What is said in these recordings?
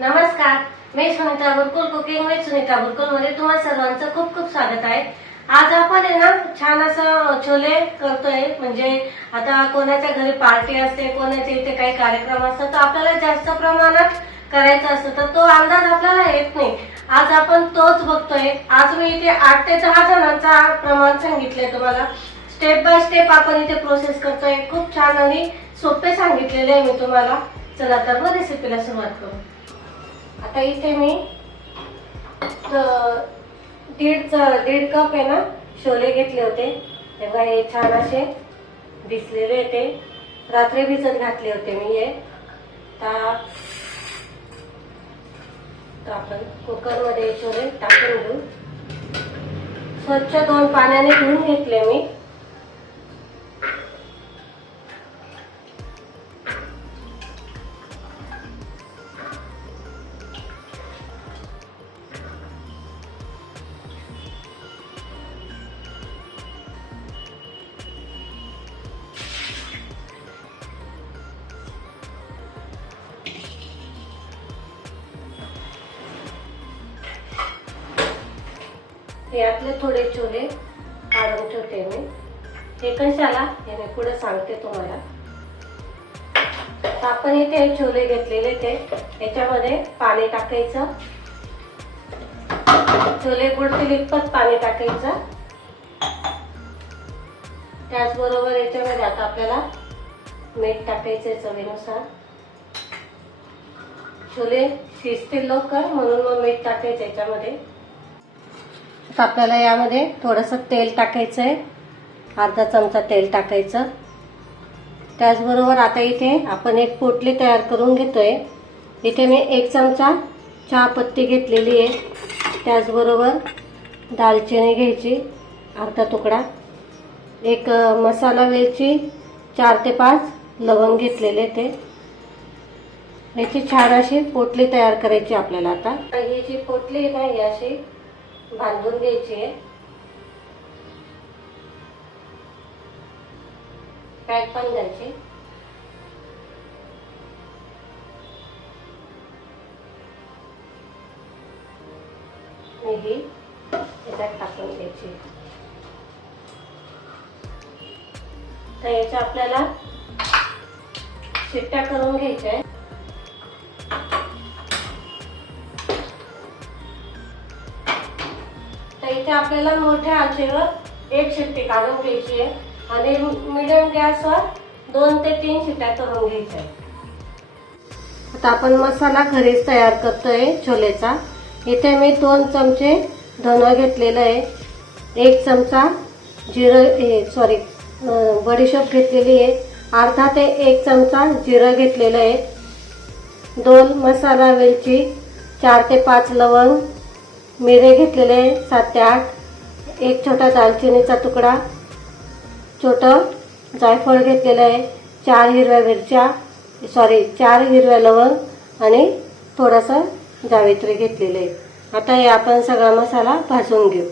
नमस्कार मी Sunita Burkul cooking with Sunita बुरकुलमध्ये तुम्हा सर्वांचं खूप खूप स्वागत आहे. आज आपण आहे ना छान असं छोले करतोय म्हणजे आता कोणाच्या घरी पार्टी असते कोणाच्या इथे काही कार्यक्रम असतात तर आपल्याला जास्त प्रमाणात करायचं असतं तर तो अंदाज आपल्याला येत नाही. आज आपण तोच बघतोय. आज मी इथे आठ ते दहा जणांचा प्रमाण सांगितलंय तुम्हाला. स्टेप बाय स्टेप आपण इथे प्रोसेस करतोय. खूप छान आणि सोपे सांगितलेले आहे मी तुम्हाला. चला तर मग रेसिपीला सुरुवात करू. आता इथे मी दीड दीड कप आहे ना शोले घेतले होते. तेव्हा हे छान असे भिजलेले होते. रात्री भिजत घातले होते मी हे. आता आपण कुकरमध्ये शोले टाकून घेऊ. स्वच्छ दोन पाण्याने धुवून घेतले मी. यातले थोडे छोले काढून ठेवते मी. हे कशाला हे मी पुढे सांगते तुम्हाला. आपण इथे छोले घेतलेले ते. याच्यामध्ये पाणी टाकायचं. छोले बुडतील इतपत पाणी टाकायचं. त्याचबरोबर याच्यामध्ये आता आपल्याला मीठ टाकायचं चवीनुसार. छोले शिजतील लवकर म्हणून मग मीठ टाकायचं याच्यामध्ये. फक्त आपल्याला यामध्ये थोडंसं तेल टाकायचं आहे अर्धा चमचा तेल टाकायचं. त्याचबरोबर आता इथे आपण एक पोटली तयार करून घेतोय. इथे मी एक चमचा चहापत्ती घेतलेली आहे. त्याचबरोबर दालचिनी घ्यायची अर्धा तुकडा. एक मसाला वेलची चार ते पाच लवंग घेतलेले ते. याची छान अशी पोटली तयार करायची आपल्याला आता. तर ही जी पोटली आहे ना ही अशी बांधून घ्यायची. आहे पॅक पण द्यायची आणि ही याच्यात टाकून द्यायची तर याच्या आपल्याला शिट्ट्या करून घ्यायच्या इथे आपल्याला मोठ्या आचेवर एक शिट्टी काढून घ्यायची आहे. आणि मिडियम गॅसवर दोन ते तीन शिट्ट्या करून घ्यायच्या आता आपण मसाला घरीच तयार करतोय छोलेचा. इथे मी दोन चमचे धन घेतलेलं आहे. एक चमचा जिरं हे सॉरी बडीशोप घेतलेली आहे. अर्धा ते एक चमचा जिरं घेतलेलं आहे. दोन मसाला वेलची चार ते पाच लवंग मिरे घेतलेले आहे सात ते आठ. एक छोटा दालचिनीचा तुकडा. छोटं जायफळ घेतलेलं आहे. चार हिरव्या मिरच्या. सॉरी चार हिरव्या लवंग आणि थोडासा जावेत्री घेतलेलं आहे. आता हे आपण सगळा मसाला भाजून घेऊ.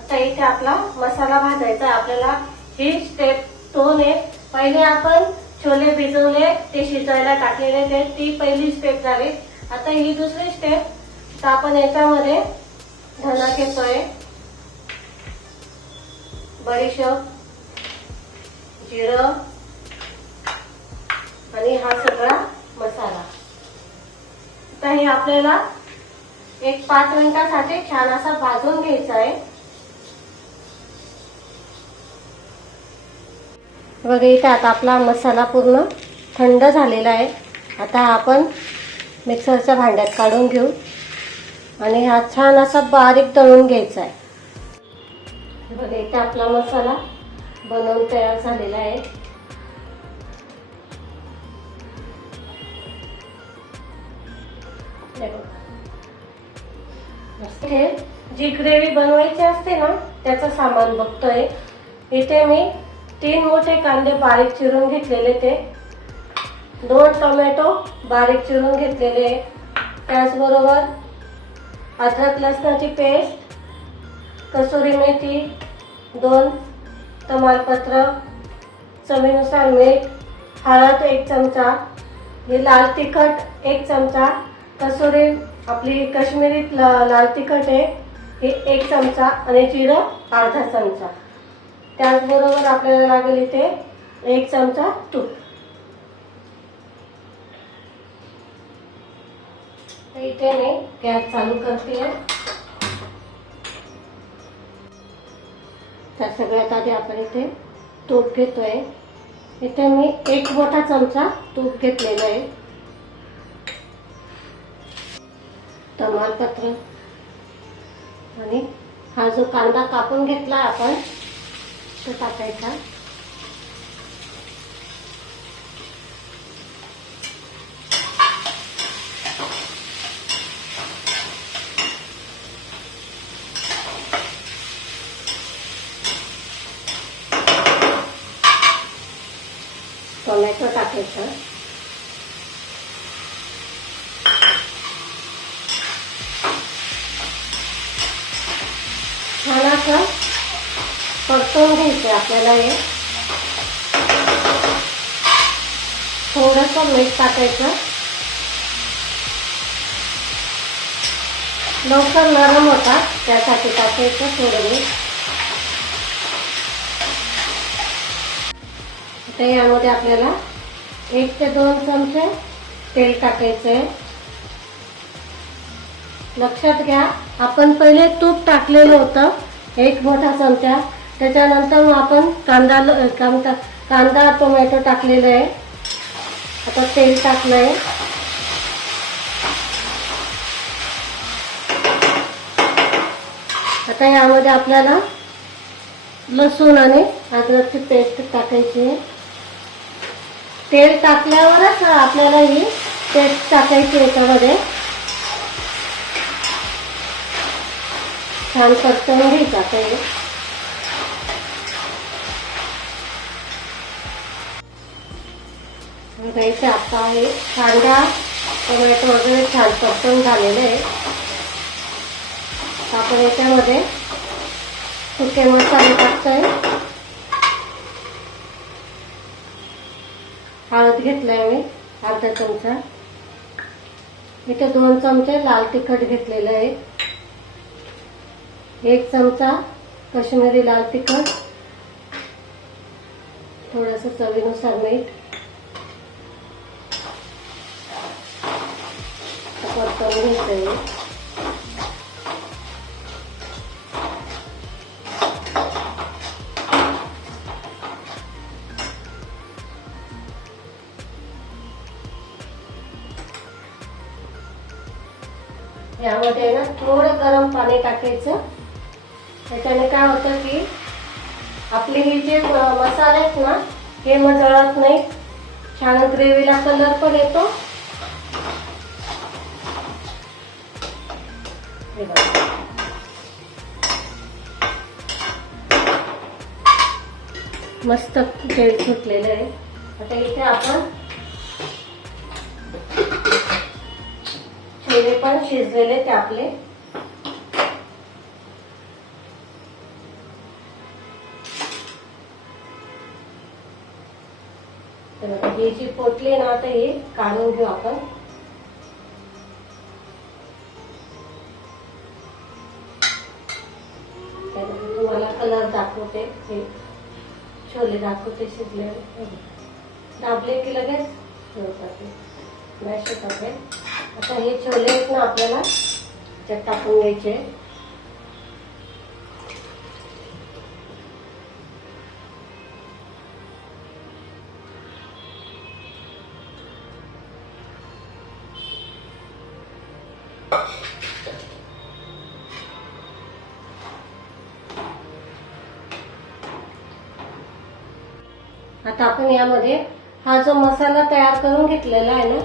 आता इथे आपला मसाला भाजायचा आपल्याला ही स्टेप दोन आहे. पहिले आपण छोले भिजवले ते शिजायला टाकलेले ते ती पहिली स्टेप झाली. आता ही दुसरी स्टेप तर आपण याच्यामध्ये धना घेतोय. बडीशेप जिरं. आणि हा सगळा मसाला. आता हे आपल्याला एक पाच मिनिटासाठी छान असा भाजून घ्यायचा आहे. बघा इथे आता आपला मसाला पूर्ण थंड झालेला आहे. आता आपण मिक्सरच्या भांड्यात काढून घेऊ. आणि हा छान असा बारीक तळून घ्यायचा आहे बघा इथे आपला मसाला बनवून तयार झालेला आहे. जी ग्रेव्ही बनवायची असते ना त्याचं सामान बघतोय. इथे मी तीन मोठे कांदे बारीक चिरून घेतलेले ते. दोन टोमॅटो बारीक चिरून घेतलेले. त्याचबरोबर अद्रक लसणाची पेस्ट कसुरी मेथी दोन तमालपत्र चवीनुसार मीठ हळद एक चमचा हे लाल तिखट एक चमचा कसुरी आपली काश्मीरी ला- लाल तिखट आहे हे एक चमचा आणि जिरं अर्धा चमचा. त्याचबरोबर आपल्याला लागेल इथे एक चमचा तूप. तर इथे मी गॅस चालू करते त्या सगळ्यात आधी आपण इथे तूप घेतोय. इथे मी एक मोठा चमचा तूप घेतलेला आहे. तमालपत्र. आणि हा जो कांदा कापून घेतला आपण तो टाकायचा. टोमॅटो टाकायचं छान असं परतवून घ्यायचं आपल्याला हे. थोडंसं मीठ टाकायचं. लवकर नरम होतात त्यासाठी टाकायचं थोडं मीठ. आता यामध्ये आपल्याला एक ते दोन चमचे तेल टाकायचे लक्षात घ्या आपण पहिले तूप टाकलेलं होतं एक मोठा चमचा. त्याच्यानंतर मग आपण कांदा कांदा कांदा टोमॅटो टाकलेलं आहे. आता तेल टाकलं आहे आता यामध्ये आपल्याला लसूण आणि अद्रकची पेस्ट टाकायची आहे. तेल टाकल्यावरच आपल्याला ही पेस्ट टाकायची याच्यामध्ये. छान परतवून घ्यायचं आता आता हे कांदा टोमॅटो वगैरे छान परतवून झालेलं आहे आपण याच्यामध्ये सुके मसाले टाकतोय हळद घेतलाय मी अर्धा चमचा. इथे दोन चमचे लाल तिखट घेतलेलं आहे. एक चमचा कश्मीरी लाल तिखट. थोडस चवीनुसार मीठ. परतवून घ्यायचं आहे यामध्ये ना थोडं गरम पाणी टाकायचं. त्याच्याने काय होतं की आपले हे जे मसाले आहेत ना हे मग जळत नाही. छान ग्रेव्हीला कलर पण येतो. मस्त तेल सुटलेलं आहे. आता इथे आपण केले पण शिजलेले ते आपले. तर ही जी पोटली ना आता ही काढून घेऊ आपण. तुम्हाला कलर दाखवते. हे छोले दाखवते शिजले दाबले की लगेच? हे मॅश होतात आता हे छोले आहेत ना आपल्याला. त्यात टाकून घ्यायचे. आता आपण यामध्ये हा जो मसाला तयार करून घेतलेला आहे ना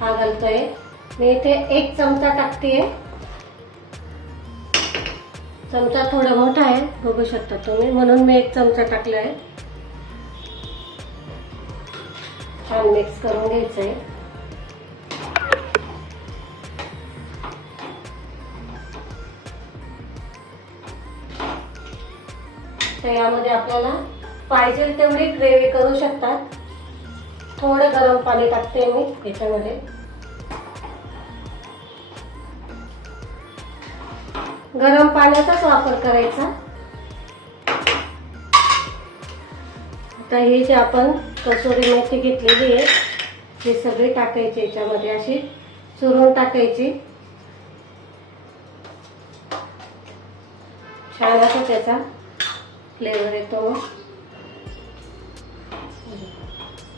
हा घालतोय. मी इथे एक चमचा टाकतेय. चमचा थोडा मोठा आहे बघू शकता तुम्ही. म्हणून मी एक चमचा टाकला आहे. छान मिक्स करून घ्यायचं आहे तर यामध्ये आपल्याला पाहिजे तेवढी ग्रेव्ही करू शकतात. थोडं गरम पाणी टाकते मी याच्यामध्ये. गरम पाण्याचाच वापर करायचा. आता हे जे आपण कसोरी मेथी घेतलेली आहे हे सगळे टाकायचे याच्यामध्ये अशी चुरून टाकायची. छान असा त्याचा फ्लेवर येतो मग.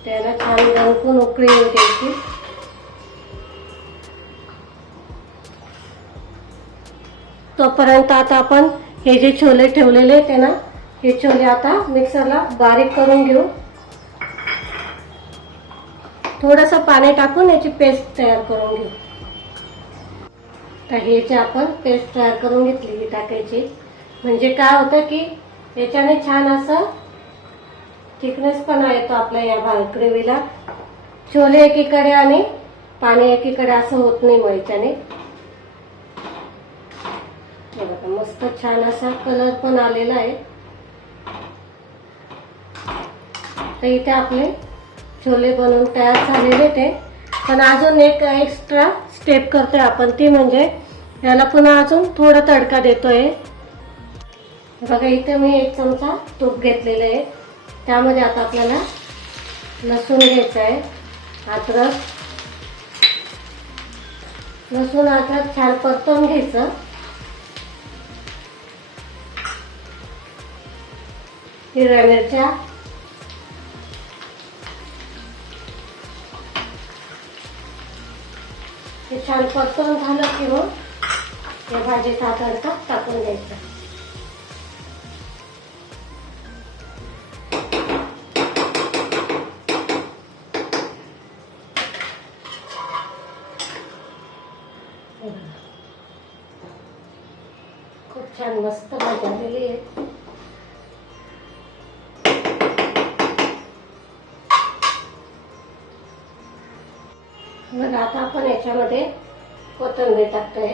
त्याला छान गणकून उकळी येऊ द्यायची. तोपर्यंत आता आपण हे जे छोले ठेवलेले आहेत ना हे छोले आता मिक्सरला बारीक करून घेऊ. थोडंसं पाणी टाकून याची पेस्ट तयार करून घेऊ. तर हे जे आपण पेस्ट तयार करून घेतली ही टाकायची. म्हणजे काय होतं की याच्याने छान असं थिकनेसपणा येतो आपल्या या भाग ग्रेव्हीला. छोले एकीकडे आणि पाणी एकीकडे असं होत नाही मग याच्याने. हे बघा मस्त छान असा कलर पण आलेला आहे. तर इथे आपले छोले बनवून तयार झालेले ते. पण अजून एक एक्स्ट्रा स्टेप करतोय आपण. ती म्हणजे याला पुन्हा अजून थोडा तडका देतोय. बघा इथे मी एक चमचा तूप घेतलेलं आहे. त्यामध्ये आता आपल्याला लसूण घ्यायचं आहे. अद्रक. लसूण अद्रक छान परतवून घ्यायचं. हिरव्या मिरच्या. हे छान परतून झालं की मग या भाजीचा तडका टाकून द्यायचा खूप छान मस्त भाजी आलेली आहे. मग आता आपण याच्यामध्ये कोथंबीर टाकतोय.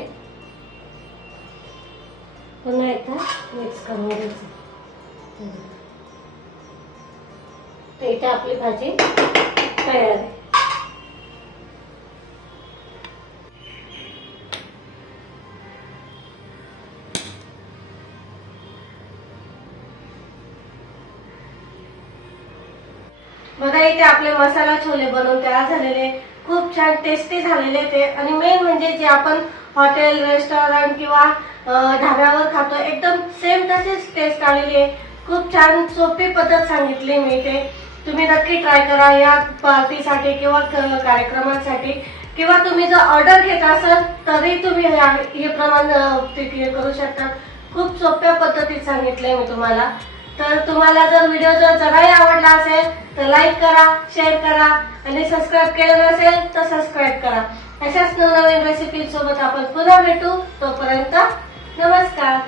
पुन्हा एकदा मिक्स करून घ्यायचं. तर इथे आपली भाजी तयार आहे. बघा इथे आपले मसाला छोले बनवून तयार झालेले खूप छान टेस्टी झालेले ते. आणि मेन म्हणजे जे आपण हॉटेल रेस्टॉरंट किंवा ढाब्यावर खातो एकदम सेम तशीच टेस्ट आलेली आहे. खूप छान सोपी पद्धत सांगितली मी ते. तुम्ही नक्की ट्राय करा या पार्टीसाठी किंवा कार्यक्रमासाठी कार्यक्रमांसाठी. किंवा तुम्ही जर ऑर्डर घेत असाल तरी तुम्ही हे हे प्रमाण ते हे करू शकता. खूप सोप्या पद्धतीत सांगितलंय मी तुम्हाला. तर तुम्हाला जर व्हिडिओ जर जराही आवडला असेल तर लाईक करा शेअर करा आणि सबस्क्राईब केलं नसेल तर सबस्क्राईब करा. अशाच नवनवीन रेसिपी सोबत आपण पुन्हा भेटू. तोपर्यंत नमस्कार.